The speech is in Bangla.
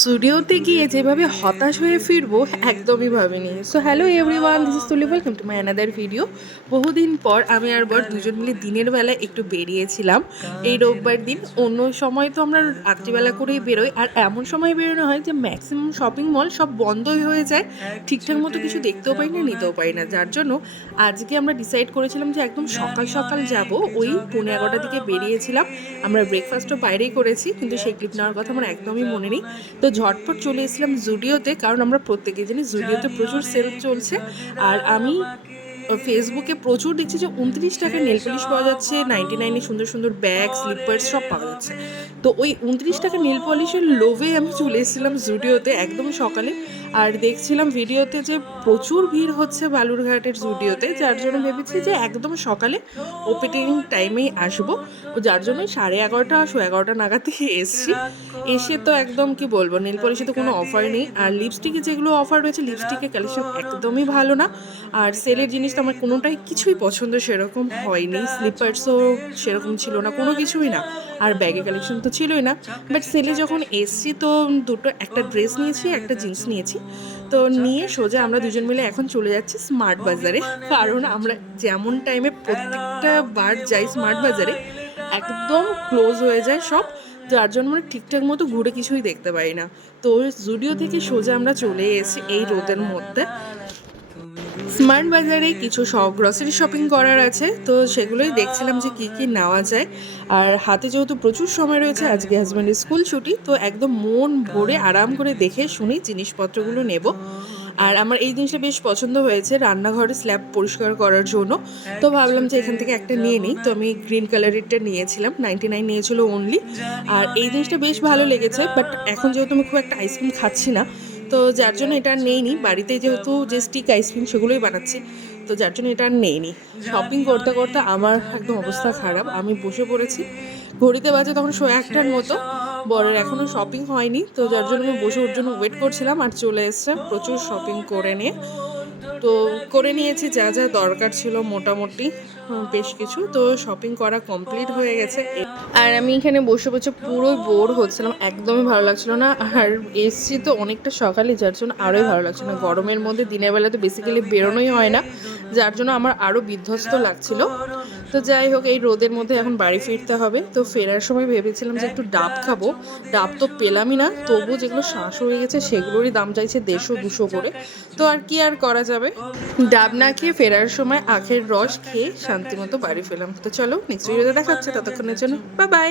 স্টুডিওতে গিয়ে যেভাবে হতাশ হয়ে ফিরবো একদমই ভাবিনি। So hello everyone, this is Tuli, welcome to my another video. বহুদিন পর আমি আর বর দুজন মিলে দিনের বেলা একটু বেরিয়েছিলাম এই রোববার দিন। অন্য সময় তো আমরা রাত্রিবেলা করেই বেরোই, আর এমন সময় বেরোনো হয় যে ম্যাক্সিমাম শপিং মল সব বন্ধই হয়ে যায়, ঠিকঠাক মতো কিছু দেখতেও পাই না, নিতেও পাই না। যার জন্য আজকে আমরা ডিসাইড করেছিলাম যে একদম সকাল সকাল যাব। ওই 11:30 দিকে বেরিয়েছিলাম। আমরা ব্রেকফাস্টও বাইরেই করেছি, কিন্তু সেই ক্লিপ নেওয়ার কথা আমার একদমই মনে নেই। তো ঝটপট চলে এসেছিলাম জুডিওতে, কারণ আমরা প্রত্যেকেই জানি জুডিওতে প্রচুর সেল চলছে। আর আমি ফেসবুকে প্রচুর দেখছি যে 29 টাকায় নেল পলিশ পাওয়া যাচ্ছে, 99-এ সুন্দর সুন্দর ব্যাগ, স্লিপার্স সব পাওয়া যাচ্ছে। তো ওই 29 টাকা নেল পলিশের লোভে আমি চলে এসেছিলাম জুডিওতে একদম সকালে। আর দেখছিলাম ভিডিওতে যে প্রচুর ভিড় হচ্ছে বালুরঘাটের জুডিওতে, যার জন্য ভেবেছি যে একদম সকালে ওপেনিং টাইমেই আসবো। যার জন্য 11:30 11:30 নাগাদ থেকে এসছি। এসে তো একদম কি বলবো, নেল পলিশে তো কোনো অফার নেই। আর লিপস্টিকে যেগুলো অফার রয়েছে, লিপস্টিকের কালেকশন একদমই ভালো না। আর সেলের জিনিস তো আমার কোনোটাই কিছুই পছন্দ সেরকম হয়নি। স্লিপার্সও সেরকম ছিল না, কোনো কিছুই না। আর ব্যাগের কালেকশন তো ছিলই না। বাট সেলে যখন এসছি তো একটা ড্রেস নিয়েছি, একটা জিন্স নিয়েছি। তো নিয়ে সোজা আমরা দুজন মিলে এখন চলে যাচ্ছি স্মার্ট বাজারে। কারণ আমরা যেমন টাইমে প্রত্যেকটা বার যাই স্মার্ট বাজারে, একদম ক্লোজ হয়ে যায় সব। যার জন্য আমরা ঠিকঠাক মতো ঘুরে কিছুই দেখতে পাই না। তো জুডিও থেকে সোজা আমরা চলে এসেছি এই রোদের মধ্যে স্মার্ট বাজারে। কিছু গ্রসারি শপিং করার আছে, তো সেগুলোই দেখছিলাম যে কী কী নেওয়া যায়। আর হাতে যেহেতু প্রচুর সময় রয়েছে, আজকে হাজব্যান্ডের স্কুল ছুটি, তো একদম মন ভরে আরাম করে দেখে শুনি জিনিসপত্রগুলো নেব। আর আমার এই জিনিসটা বেশ পছন্দ হয়েছে, রান্নাঘরে স্ল্যাব পরিষ্কার করার জন্য। তো ভাবলাম যে এখান থেকে একটা নিয়ে নিই। তো আমি গ্রিন কালারেরটা নিয়েছিলাম, 99 নিয়েছিল অনলি। আর এই জিনিসটা বেশ ভালো লেগেছে, বাট এখন যেহেতু আমি খুব একটা আইসক্রিম খাচ্ছি না, তো যার জন্য এটা আর নেইনি। বাড়িতে যেহেতু যে স্টিক আইসক্রিম সেগুলোই বানাচ্ছি, তো যার জন্য এটা আর নেইনি। শপিং করতে করতে আমার একদম অবস্থা খারাপ। আমি বসে পড়েছি, ঘড়িতে বাজে তখন 1:30টার মতো। বরের এখনও শপিং হয়নি, তো যার জন্য আমি বসে ওর জন্য ওয়েট করছিলাম। আর চলে এসছে প্রচুর শপিং করে নিয়ে। তো করে নিয়েছি যা যা দরকার ছিল, মোটামুটি বেশ কিছু। তো শপিং করা কমপ্লিট হয়ে গেছে। আর আমি এখানে বসে বসে পুরোই বোর হচ্ছিলাম, একদমই ভালো লাগছিল না। আর এসছি তো অনেকটা সকালে, যার জন্য আরোই ভালো লাগছে না। গরমের মধ্যে দিনের বেলা তো বেসিক্যালি বেরোনোই হয় না, যার জন্য আমার আরও বিধ্বস্ত লাগছিল। তো যাই হোক, এই রোদের মধ্যে এখন বাড়ি ফিরতে হবে। তো ফেরার সময় ভেবেছিলাম যে একটু ডাব খাবো, ডাব তো পেলামই না। তবু যেগুলো শ্বাস হয়ে গেছে সেগুলোরই দাম চাইছে 150-200 করে। তো আর কি আর করা যাবে, ডাব না খেয়ে ফেরার সময় আখের রস খেয়ে শান্তি মতো বাড়ি ফেলাম। তো চলো নেক্সট ভিডিওতে দেখা হচ্ছে, ততক্ষণের জন্য বাই বাই।